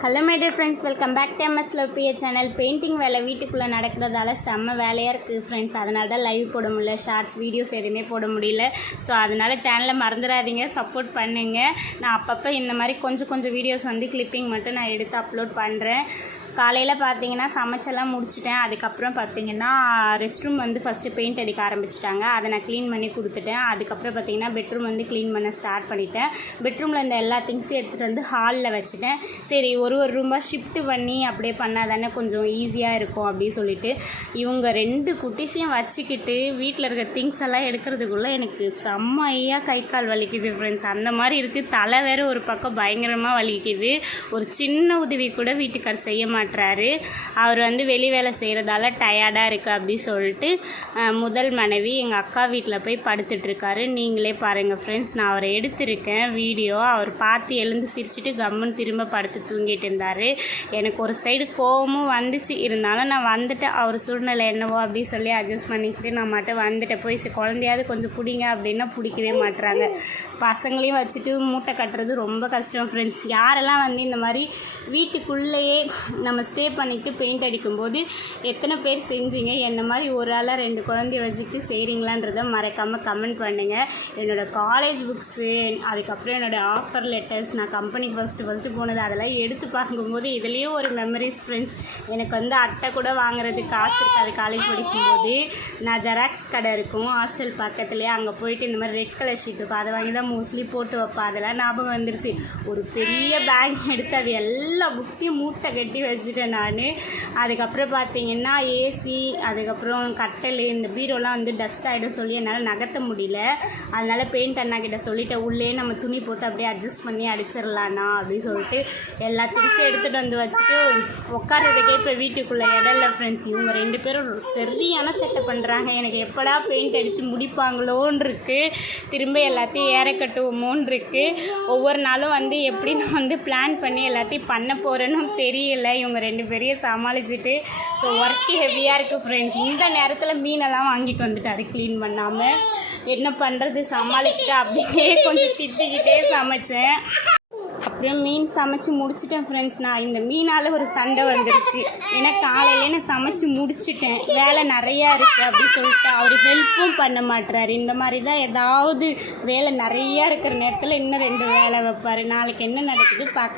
Hello my dear friends welcome back to MS லோபிய channel painting வேலை வீட்டுக்குள்ளே நடக்கிறதால செம்ம வேலையாக இருக்குது ஃப்ரெண்ட்ஸ் அதனால தான் லைவ் போட முடியல ஷார்ட்ஸ் வீடியோஸ் எதுவுமே போட முடியல. ஸோ அதனால் சேனலை மறந்துடாதீங்க சப்போர்ட் பண்ணுங்கள் நான் அப்பப்போ இந்த மாதிரி கொஞ்சம் கொஞ்சம் வீடியோஸ் வந்து கிளிப்பிங் மட்டும் நான் எடுத்து அப்லோட் பண்ணுறேன் காலையில் பார்த்தீங்கன்னா சமைச்செல்லாம் முடிச்சிட்டேன். அதுக்கப்புறம் பார்த்தீங்கன்னா ரெஸ்ட் ரூம் வந்து ஃபஸ்ட்டு பெயிண்ட் அடிக்க ஆரம்பிச்சிட்டாங்க. அதை நான் க்ளீன் பண்ணி கொடுத்துட்டேன். அதுக்கப்புறம் பார்த்தீங்கன்னா பெட்ரூம் வந்து க்ளீன் பண்ண ஸ்டார்ட் பண்ணிட்டேன். பெட்ரூமில் இந்த எல்லா திங்ஸையும் எடுத்துகிட்டு வந்து ஹாலில் வச்சுட்டேன். சரி ஒரு ஒரு ரூமாக ஷிஃப்ட் பண்ணி அப்படியே பண்ணால் தானே கொஞ்சம் ஈஸியாக இருக்கும் அப்படின்னு சொல்லிட்டு இவங்க ரெண்டு குட்டிஸையும் வச்சுக்கிட்டு வீட்டில் இருக்க திங்ஸ் எல்லாம் எடுக்கிறதுக்குள்ளே எனக்கு செம்மையாக கை கால் வலிக்குது ஃப்ரெண்ட்ஸ் அந்த மாதிரி இருக்குது தலை வேற ஒரு பக்கம் பயங்கரமாக வலிக்குது. ஒரு சின்ன உதவி கூட வீட்டுக்கார் செய்ய மாட்டேன் மாட்டுறாரு அவர் வந்து வெளி வேலை செய்கிறதால டயர்டாக இருக்குது அப்படி சொல்லிட்டு முதல் மனைவி எங்கள் அக்கா வீட்டில் போய் படுத்துட்ருக்காரு. நீங்களே பாருங்கள் ஃப்ரெண்ட்ஸ் நான் அவரை எடுத்திருக்கேன் வீடியோ அவர் பார்த்து எழுந்து சிரிச்சிட்டு கம்முன்னு திரும்ப படுத்து தூங்கிட்டு இருந்தார். எனக்கு ஒரு சைடு கோவமும் வந்துச்சு. இருந்தாலும் நான் வந்துட்டு அவர் சூழ்நிலை என்னவோ அப்படின்னு சொல்லி அட்ஜஸ்ட் பண்ணிக்கிட்டு நான் மட்டும் வந்துட்டு போய் குழந்தையாவது கொஞ்சம் பிடிங்க அப்படின்னா பிடிக்கவே மாட்றாங்க. பசங்களையும் வச்சுட்டு மூட்டை கட்டுறது ரொம்ப கஷ்டம் ஃப்ரெண்ட்ஸ் யாரெல்லாம் வந்து இந்த மாதிரி வீட்டுக்குள்ளேயே நம்ம நம்ம ஸ்டே பண்ணிவிட்டு பெயிண்ட் அடிக்கும்போது எத்தனை பேர் செஞ்சீங்க? என்ன மாதிரி ஒரு ஆளாக ரெண்டு குழந்தைய வச்சுட்டு செய்கிறீங்களான்றதை மறக்காமல் கமெண்ட் பண்ணுங்கள் என்னோடய காலேஜ் புக்ஸு அதுக்கப்புறம் என்னோடய ஆஃபர் லெட்டர்ஸ் நான் கம்பெனிக்கு ஃபஸ்ட்டு ஃபஸ்ட்டு போனது அதெல்லாம் எடுத்து பார்க்கும்போது இதுலேயும் ஒரு மெமரிஸ் ஃப்ரெண்ட்ஸ் எனக்கு வந்து அட்டை கூட வாங்குறதுக்கு காசு இருக்காது. காலேஜ் படிக்கும்போது நான் ஜெராக்ஸ் கடை இருக்கும். ஹாஸ்டல் பக்கத்துலேயே அங்கே போயிட்டு இந்த மாதிரி ரெட் கலர் ஷீட் இருக்கும். அதை வாங்கி தான் மோஸ்ட்லி போட்டு வைப்பேன். அதெல்லாம் ஞாபகம் வந்துருச்சு. ஒரு பெரிய பேக் எடுத்து அது எல்லா புக்ஸையும் மூட்டை கட்டி வச்சு வச்சுட்டேன் நான். அதுக்கப்புறம் பார்த்தீங்கன்னா ஏசி அதுக்கப்புறம் கட்டல் இந்த பீரோலாம் வந்து டஸ்ட் ஆகிடும் சொல்லி என்னால் நகர்த்த முடியல. அதனால் பெயிண்ட் அண்ணா கிட்ட சொல்லிட்டேன் உள்ளே நம்ம துணி போட்டு அப்படியே அட்ஜஸ்ட் பண்ணி அடிச்சிடலாண்ணா அப்படின்னு சொல்லிட்டு எல்லா திங்ஸும் எடுத்துகிட்டு வந்து வச்சுட்டு உட்கார்றதுக்கே இப்போ வீட்டுக்குள்ளே இடம் இல்லை ஃப்ரெண்ட்ஸ் இவங்க ரெண்டு பேரும் சரியான செட்டப் பண்ணுறாங்க எனக்கு எப்படா பெயிண்ட் அடித்து முடிப்பாங்களோன்னு இருக்கு திரும்ப எல்லாத்தையும் ஏற கட்டுவோமோன்னு இருக்குது ஒவ்வொரு நாளும் வந்து எப்படி நான் வந்து பிளான் பண்ணி எல்லாத்தையும் பண்ண போகிறேன்னு தெரியல. இவங்க ரெண்டு பேரையும் சமாளிச்சுட்டு ஸோ ஒர்க்கு ஹெவியாக இருக்குது ஃப்ரெண்ட்ஸ் இந்த நேரத்தில் மீனெல்லாம் வாங்கிட்டு வந்துட்டாரு க்ளீன் பண்ணாமல் என்ன பண்ணுறது சமாளிச்சுட்டு அப்படியே கொஞ்சம் திட்டிக்கிட்டே சமைச்சேன். அப்புறம் மீன் சமைச்சு முடிச்சிட்டேன் ஃப்ரெண்ட்ஸ் நான் இந்த மீனால் ஒரு சண்டை வந்துருச்சு. ஏன்னா காலையிலே நான் சமைச்சு முடிச்சிட்டேன். வேலை நிறையா இருக்குது அப்படின்னு சொல்லிட்டு அவர் ஹெல்ப்பும் பண்ண மாட்டுறாரு இந்த மாதிரி தான் ஏதாவது வேலை நிறையா இருக்கிற நேரத்தில் இன்னும் ரெண்டு வேலை வைப்பார். நாளைக்கு என்ன நடக்குது பார்க்கலாம்.